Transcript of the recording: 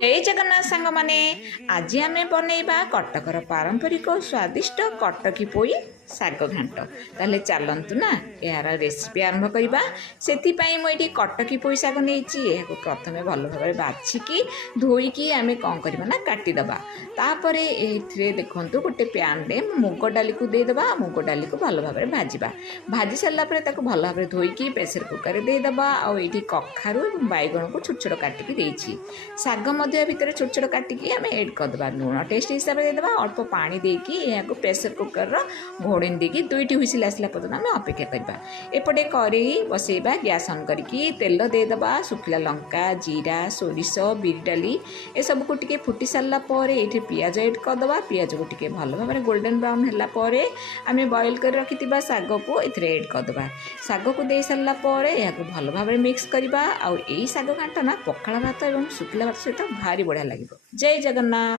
जय जगन्नाथ सांग माने आज आम बनइबा कटकर पारंपरिक और स्वादिष्ट कटकी पोई शाग घाट ताले चलतु ना यार रेसिपी आरंभ करवा से मुझे कटकी पोई शाग नहीं प्रथम भल भाव बाछिकी धोईकी आम कौन करवा ना काटिदबा तापर ये देखु गोटे पैन रे मुग डाली को देदेबा मुग डाली को भल भाव भाजवा भाजी सारापर भल भाव धोईकी प्रेसर कुकर देदेबा आउे कखारू बैगण को छोट छोट काटिकी देछि शाग भितर छोट छोट काटिकी आम एड करदे लुण टेस्ट हिसाब से देदेबा अल्प पानी देकी यहाँ प्रेसर कुकर घोड़े देकी दुईटी हुइसिल आसला पर्यटन आम अपेक्षा करवा एपटे कड़े बसैबा गैस ऑन करके तेल देदेबा सुखिला लंका जीरा सोरिष बिरी डाली ए सब को टिके फुटी सारा पर ये पियाज एड करदे पियाज को टिके भल भाव गोल्डन ब्राउन है आम बॉइल कर रखिथिबा शाग को एथिरे एड करदे शाग को दे सारा पर यहाँ भल भाव मिक्स करवा आउ शाग घाट ना पखाଳ भात और शुखिला भात सहित भारी बढ़िया लगे। जय जगन्नाथ।